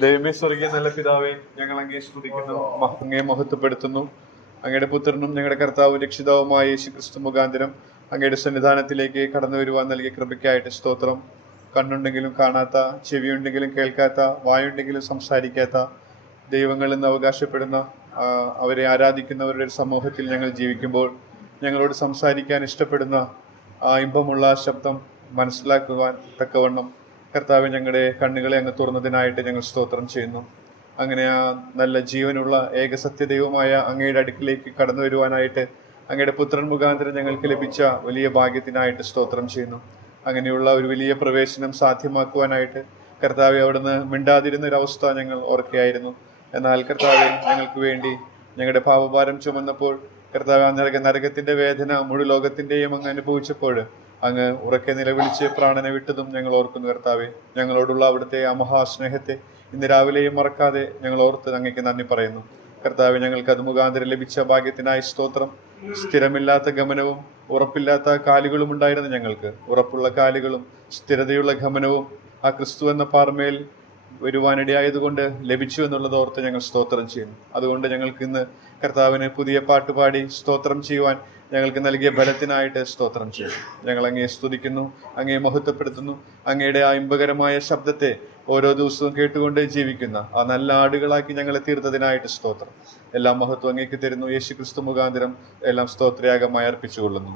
ദൈവമേ സ്വർഗീയ നല്ല പിതാവേ, ഞങ്ങൾ അങ്ങേ സ്തുതിക്കുന്നു, അങ്ങേ മഹത്വപ്പെടുത്തുന്നു. അങ്ങയുടെ പുത്രനും ഞങ്ങളുടെ കർത്താവും രക്ഷിതാവുമായ യേശു ക്രിസ്തു മുഖാന്തരം അങ്ങയുടെ സന്നിധാനത്തിലേക്ക് കടന്നു വരുവാൻ നൽകിയ കൃപയ്ക്കായിട്ട് സ്തോത്രം. കണ്ണുണ്ടെങ്കിലും കാണാത്ത, ചെവിയുണ്ടെങ്കിലും കേൾക്കാത്ത, വായുണ്ടെങ്കിലും സംസാരിക്കാത്ത ദൈവങ്ങൾ എന്ന് അവകാശപ്പെടുന്ന അവരെ ആരാധിക്കുന്നവരുടെ ഒരു സമൂഹത്തിൽ ഞങ്ങൾ ജീവിക്കുമ്പോൾ ഞങ്ങളോട് സംസാരിക്കാൻ ഇഷ്ടപ്പെടുന്ന ആ ഇമ്പമുള്ള ശബ്ദം മനസ്സിലാക്കുവാൻ തക്കവണ്ണം കർത്താവ് ഞങ്ങളുടെ കണ്ണുകളെ അങ്ങ് തുറന്നതിനായിട്ട് ഞങ്ങൾ സ്തോത്രം ചെയ്യുന്നു. അങ്ങനെ ആ നല്ല ജീവനുള്ള ഏകസത്യദൈവമായ അങ്ങയുടെ അടുക്കിലേക്ക് കടന്നു വരുവാനായിട്ട് അങ്ങയുടെ പുത്രൻ മുഖാന്തരം ഞങ്ങൾക്ക് ലഭിച്ച വലിയ ഭാഗ്യത്തിനായിട്ട് സ്തോത്രം ചെയ്യുന്നു. അങ്ങനെയുള്ള ഒരു വലിയ പ്രവേശനം സാധ്യമാക്കുവാനായിട്ട് കർത്താവെ അവിടുന്ന് മിണ്ടാതിരുന്ന ഒരവസ്ഥ ഞങ്ങൾ ഓർക്കുകയായിരുന്നു. എന്നാൽ കർത്താവെ ഞങ്ങൾക്ക് വേണ്ടി ഞങ്ങളുടെ പാപഭാരം ചുമന്നപ്പോൾ കർത്താവ് ആ നരകത്തിന്റെ വേദന മുഴു ലോകത്തിന്റെയും അങ്ങ് അനുഭവിച്ചപ്പോൾ അങ്ങ് ഉറക്കെ നിലവിളിച്ച് പ്രാണനെ വിട്ടതും ഞങ്ങൾ ഓർക്കുന്നു. കർത്താവെ ഞങ്ങളോടുള്ള അവിടുത്തെ ആ മഹാസ്നേഹത്തെ ഇന്ന് രാവിലെയും മറക്കാതെ ഞങ്ങൾ ഓർത്ത് അങ്ങേക്ക് നന്ദി പറയുന്നു. കർത്താവ് ഞങ്ങൾക്ക് അത് മുഖാന്തരം ലഭിച്ച ഭാഗ്യത്തിനായി സ്തോത്രം. സ്ഥിരമില്ലാത്ത ഗമനവും ഉറപ്പില്ലാത്ത കാലുകളും ഉണ്ടായിരുന്നു ഞങ്ങൾക്ക്. ഉറപ്പുള്ള കാലുകളും സ്ഥിരതയുള്ള ഗമനവും ആ ക്രിസ്തു എന്ന പാർമേൽ വരുവാനിടയായതുകൊണ്ട് ലഭിച്ചു എന്നുള്ളത് ഓർത്ത് ഞങ്ങൾ സ്തോത്രം ചെയ്യുന്നു. അതുകൊണ്ട് ഞങ്ങൾക്ക് ഇന്ന് കർത്താവിന് പുതിയ പാട്ടുപാടി സ്തോത്രം ചെയ്യുവാൻ ഞങ്ങൾക്ക് നൽകിയ ബലത്തിനായിട്ട് സ്തോത്രം ചെയ്യുന്നു. ഞങ്ങൾ അങ്ങയെ സ്തുതിക്കുന്നു, അങ്ങയെ മഹത്വപ്പെടുത്തുന്നു. അങ്ങയുടെ ആ ഇമ്പകരമായ ശബ്ദത്തെ ഓരോ ദിവസവും കേട്ടുകൊണ്ട് ജീവിക്കുന്ന ആ നല്ല ആടുകളാക്കി ഞങ്ങളെ തീർത്തതിനായിട്ട് സ്തോത്രം. എല്ലാം മഹത്വം അങ്ങേക്ക് തരുന്നു. യേശു ക്രിസ്തു മുഖാന്തരം എല്ലാം സ്തോത്രയാഗമായി അർപ്പിച്ചുകൊള്ളുന്നു.